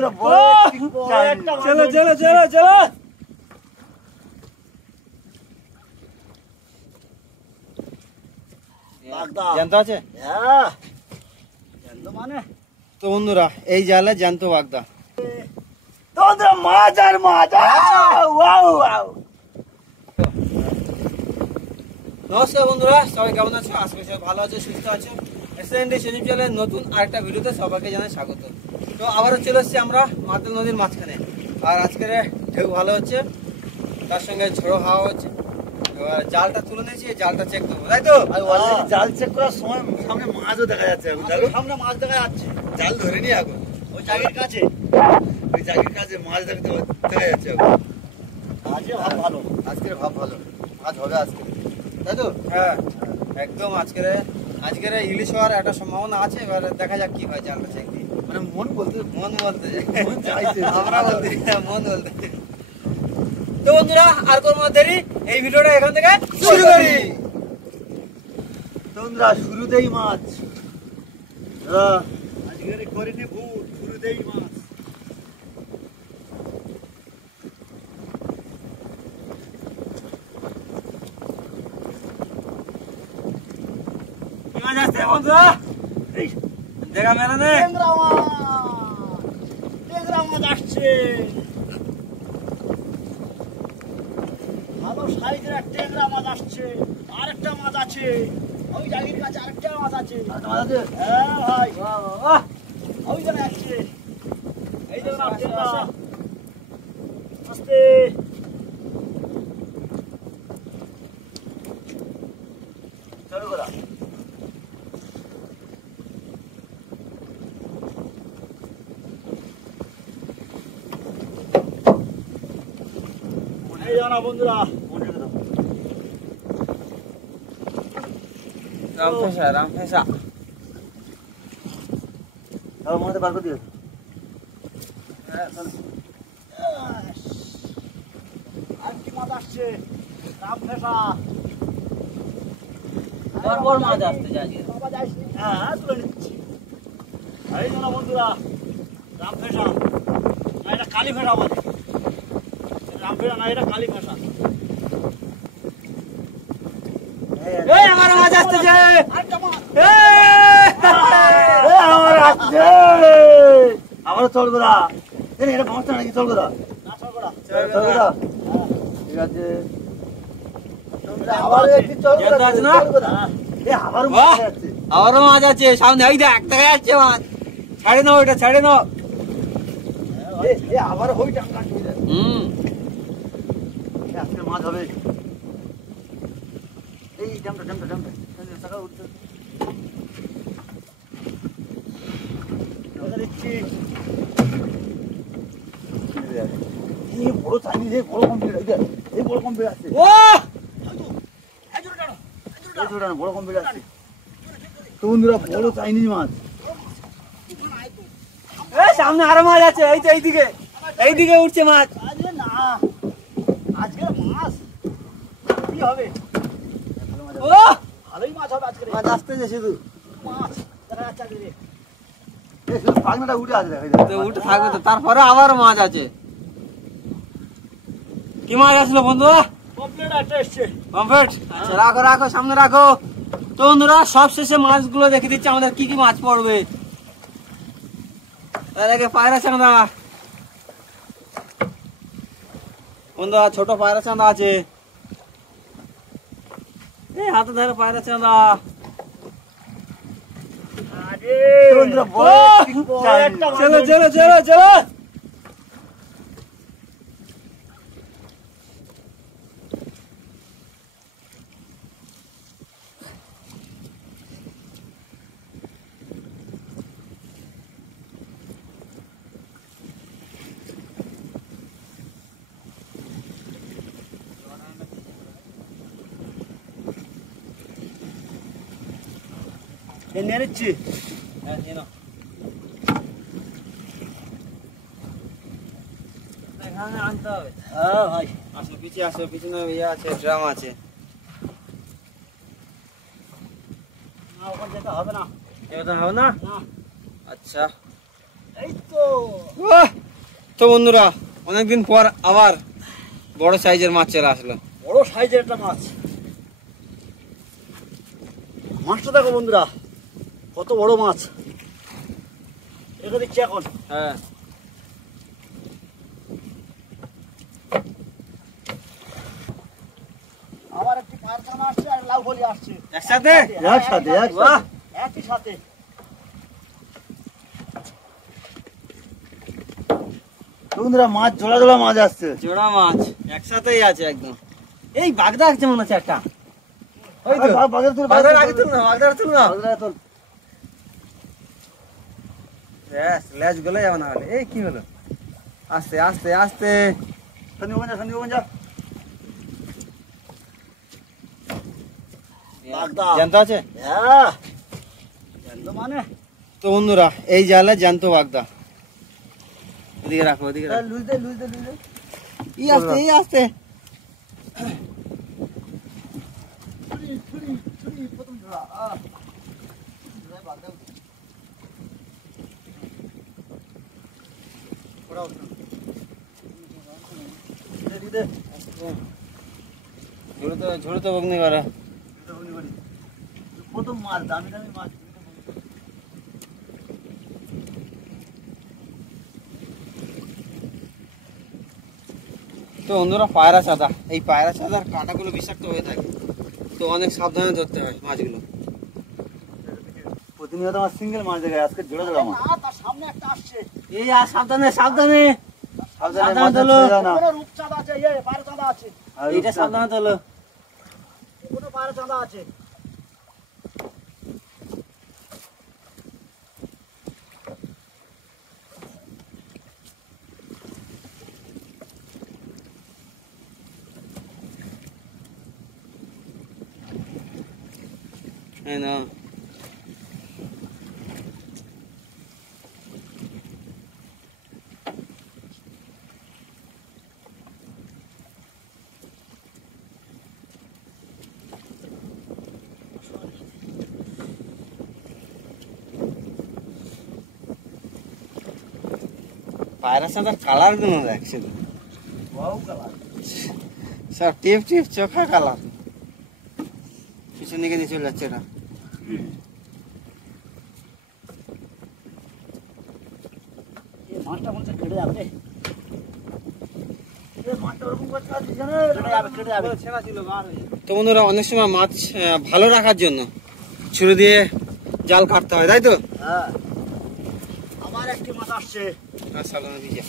চলো চলো চলো চলো। জ্যান্ত আছে? হ্যাঁ জ্যান্ত মানে তো বন্ধুরা এই জালে জ্যান্ত বাগদা। তোদের মাছ আর মাছ। নমস্কার বন্ধুরা, সবাই কেমন আছো? আশা করি সবাই ভালো আছো, সুস্থ আছো। এসএনডি সজীব চ্যানেলের নতুন আরেকটা ভিডিওতে সবাইকে জানাই স্বাগত। তো আবারও চলে এসেছি আমরা মাতাল নদীর মাঝখানে। আর আজকের ঢেউ ভালো হচ্ছে, তার সঙ্গে ঝোড়ো হাওয়া হচ্ছে। এবার জালটা তুলে নিয়েছি, জালটা চেক করবো, তাই তো? জাল চেক করার সময় সামনে মাছও দেখা যাচ্ছে। সামনে মাছ দেখা যাচ্ছে, জাল ধরে নি এখন ওই জায়গার কাছে। ওই জায়গার কাছে মাছ দেখা যাচ্ছে। আজকে ভাব ভালো, আজকের ভাব ভালো, মাছ হবে আজকে, তাই তো? হ্যাঁ একদম। আজকের ইলিশ হওয়ার একটা সম্ভাবনা আছে। এবার দেখা যাক কি হয় জালটা চেক দিয়ে। মানে মন বলতে আমরা বলতে মন বলতে। তো বন্ধুরা আর কোনো দেরি, এই ভিডিওটা এখান থেকে শুরু করি। তোমরা শুরুতেই মাছ আজকের করিনি ভুল, শুরুতেই মাছ। মাছ আসছে বন্ধুরা, দেখা মেলা নেই। ট্যাংরা মাছ আসছে, ভালো সাইজের একটা ট্যাংরা মাছ আসছে। আরেকটা মাছ আছে ওই জায়গার কাছে, আরেকটা মাছ আছে। হ্যাঁ ভাই, ওই জায়গায় আসছে। এই দেখুন আস্তে চলো করা। এই জানা বন্ধুরা, রামফেসা মনে বার করে দিও। আর কি মাছ আসছে? রামফেসা। বড় মাছ আসতে যায়। হ্যাঁ তুলে নিচ্ছি। এই জানা বন্ধুরা, রামফেসা না, এটা কালী ফেসা বলে। রামফেসা না, এটা কালী ফেসা। এই আমার মাছ আসতেছে, আমার আসছে। আবার চল গোদা, এটা সমস্যা নাকি? চল গোদা, ঠিক আছে। আবারও মাছ আছে সামনে, এই দেখ দেখা যাচ্ছে মাছ। ছাড়ে নাও, এটা ছাড়ে নাও। আবার হই আজকে মাছ হবে। এই ডামটা উঠছে বড় চাইনিজ, বড় কমপ্লিট, এই বড় কমপ্লিট আসছে। বড় কমপ্লিট আসছে তো বন্ধুরা, বড় চাইনিজ মাছ। সামনে আরো মাছ আছে, এই তো এইদিকে উঠছে মাছ। না আজকে মাছ কি হবে? ভালোই মাছ হবে আজকে। মাছ আসতেছে, শুধু মাছ দেখা যাচ্ছে। শুধু পাখনাটা উঠে আসবে, উঠে থাকবে তো, তারপরে আবার মাছ আছে। কি মাছ আসলো বন্ধুরা? কমপ্লিট একটা এসছে। কমপ্লিট। আচ্ছা রাখো রাখো, সামনে রাখো। তো বন্ধুরা সব শেষে মাছগুলো দেখে দিচ্ছে আমাদের কি কি মাছ পড়বে। তার আগে পায়রা চাঁদা বন্ধুরা, ছোট পায়রা চাঁদা আছে। এই হাতে ধরে পায়রা চাঁদা। চলো চলো চলো চলো। নিয়ে নিচ্ছি। আনতে হবে। হ্যাঁ ভাই আসো পিছিয়ে আসো, পিছনে ইয়ে আছে, ড্রাম আছে। ওখানে যেতে হবে না। এটা হবে না? না আচ্ছা এই তো বাহ! তো বন্ধুরা অনেকদিন পর আবার বড় সাইজের মাছ চলে আসলো। বড় সাইজের একটা মাছ। মাছটা দেখো বন্ধুরা, কত বড় মাছ। রেখে দিচ্ছি এখন। হ্যাঁ আবার একটি কারখানা আসছে আর লাউ ফলি আসছে একসাথে একসাথে বাহ! একই সাথে। বন্ধুরা মাছ জোড়া জোড়া মাছ আসছে। জোড়া মাছ একসাথেই আছে একদম। এই বাগদা আছে মনে হচ্ছে একটা। ওই তো বাগের তুল, বাগদার আগে তুল না, বাগদার তুল না। বাগের তুল। ব্যাস লেজ গলে যাবে না হলে। এই কি হলো? আস্তে আস্তে আস্তে। সন্ধি ওখানে যা, সন্ধি ওখানে যা। বাগদা। জ্যান্ত আছে? হ্যাঁ জ্যান্ত মানে তো বন্ধুরা এই জালে জ্যান্ত বাগদা। ওদিকে রাখো, ওদিকে রাখো। লুজ দে, লুজ দে, লুজ দে। এই আস্তে, এই আস্তে। ছুরি, ছুরি, ছুরি, প্রথম জোড়া। জোড়ায় বাগদা উঠছে। ওরা উঠছে। দে, দে। ঝুড়ে তো বগ্নি করা। প্রথম মাছ, দামি দামি মাছ। তো বন্ধুরা পায়রা চাঁদা, এই পায়রা চাঁদার কাঁটাগুলো বিষাক্ত হয়ে থাকে, তো অনেক সাবধানে ধরতে হয় মাছগুলো। প্রতিনিয়ত আমার সিঙ্গেল মাছ দেখায়, আজকে জোড়া জোড়া মাছ। তার সামনে একটা আসছে। এই আর সাবধানে সাবধানে সাবধানে সাবধানে মাছ তোলো। ছেড়ে দাও না। ওখানে রূপচাঁদা আছে, পায়রা চাঁদা আছে। আর এইটা সাবধানে তোলো। ওখানে পায়রা চাঁদা আছে। হ্যাঁ না পায়রা চাঁদার কালার গুলো দেখ শুধু, ওয়াও কালার। সব টিপ টিপ চোখা কালার। পিছন দিকে নিয়ে চলে যাচ্ছে এটা। এই মাছটা মনে হচ্ছে কেটে যাবে। এই মাছটা ওরকম করে ছাড়া দিচ্ছে না, কেটে যাবে, কেটে যাবে। তো বন্ধুরা অনেক সময় মাছ ভালো রাখার জন্য ছুরি দিয়ে জাল কাটতে হয়, তাই তো? হ্যাঁ। আবার একটি মাছ আসছে। আর সাবধানে দিয়ে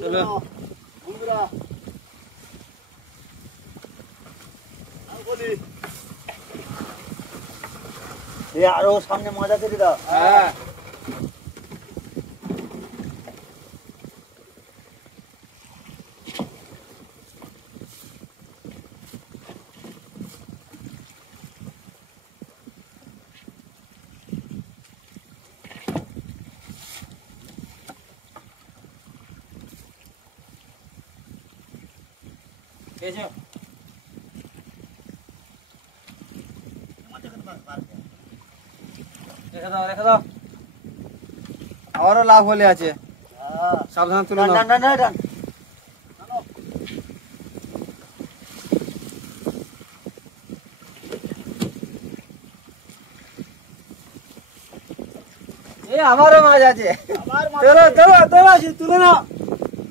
চলো বন্ধুরা, আমি বলি এই আরো সামনে মাছ আছে দিদা। হ্যাঁ এসো। রেখে দাও, রেখে দাও। আবারও লাভ হলে আছে, হ্যাঁ। সাবধানে তুলে টান, নাও। টান, টান, টান, টান। এই আমারও মাছ আছে। আমার মাছ তোলো আছে। তোলো তোলো, আসি তুলে নাও।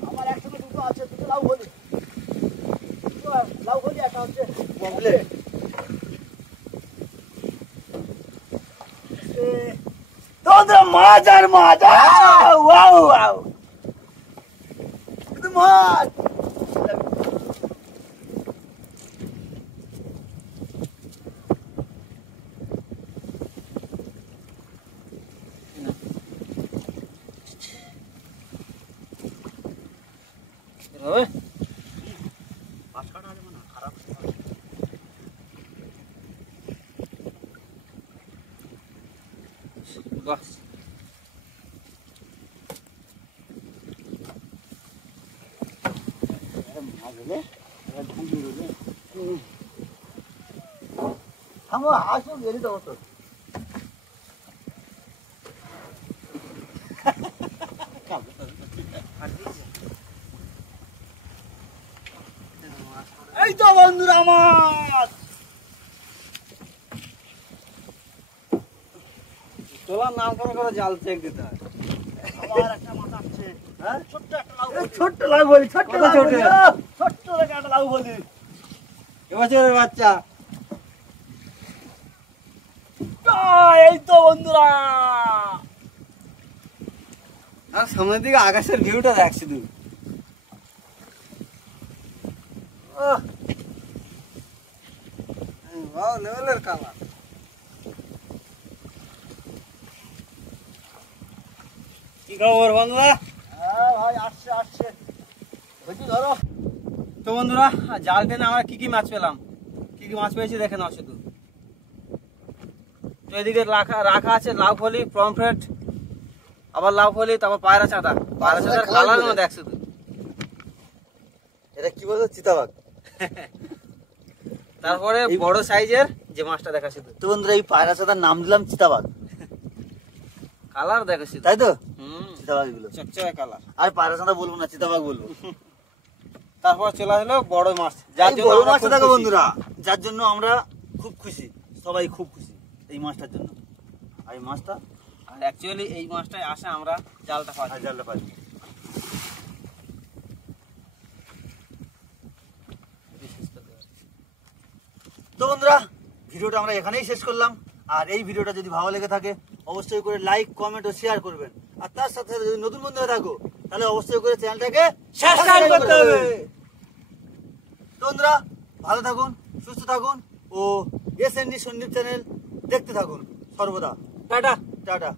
আমার একসঙ্গে দুটো আছে, দুটো লাউ হলি। দুটো লাউ হলি, একটা হচ্ছে পমফ্লেট। তোদের মাছ আর মাছ। ওয়াও ওয়াও, কিন্তু মাছ। হবে? মাছ কাটা যাবে না, খারাপ। বাহ, মাছ হলে থামো, আসো গেলি দেবো তো। তো বন্ধুরা মাছ। তোলার নাম করে করে জাল চেক দিতে হয়। আবার একটা মাছ আসছে। হ্যাঁ ছোট্ট একটা লাউ বলি। ছোট্ট লাউ বলি, ছোট্ট কত লাউ ছোট? বলি। ছোট্ট দেখে একটা লাউ বলি। এবছরের বাচ্চা। এই তো বন্ধুরা। আর সামনের দিকে আকাশের ভিউটা দেখ শুধু। ওয়াও লেভেলের কালার। কি খবর বন্ধুরা? হ্যাঁ ভাই আসছে আসছে। বুঝি ধরো। তো বন্ধুরা জাল টেনে আমরা কি কি মাছ পেলাম, কি কি মাছ পেয়েছি দেখে নাও শুধু। তো এদিকে রাখা আছে লাউ ফলি, পমফ্রেট, আবার লাউ ফলি, তারপর পায়রা চাঁদা। পায়রা চাঁদার কালার দেখ শুধু। এটা কি বলতো? চিতাবাঘ। তারপরে বড় সাইজের যে মাছটা দেখা শুধু। তো বন্ধুরা এই পায়রা চাঁদার নাম দিলাম চিতাবাঘ, কালার দেখো শুধু। তাই তো? হুম, চিতাবাঘ গুলো। চকচকে কালার। আর পায়রা চাঁদা বলবো না, চিতাবাঘ বলবো। তারপর চলে আসলো বড় মাছ, যার জন্য বড় আমরা মাছটা খুব দেখো খুশি। বন্ধুরা, যার জন্য আমরা খুব খুশি, সবাই খুব খুশি এই মাছটার জন্য। আর এই মাছটা আর অ্যাকচুয়ালি এই মাছটাই আসে আমরা জালটা পাই। জালটা পাই। তো বন্ধুরা ভিডিওটা আমরা এখানেই শেষ করলাম। আর এই ভিডিওটা যদি ভালো লেগে থাকে অবশ্যই করে লাইক, কমেন্ট ও শেয়ার করবেন। আর তার সাথে সাথে যদি নতুন বন্ধু হয়ে থাকো তাহলে অবশ্যই করে চ্যানেলটাকে সাবস্ক্রাইব করতে হবে। তো বন্ধুরা ভালো থাকুন, সুস্থ থাকুন ও SND সন্দীপ চ্যানেল দেখতে থাকুন সর্বদা। টাটা। টাটা।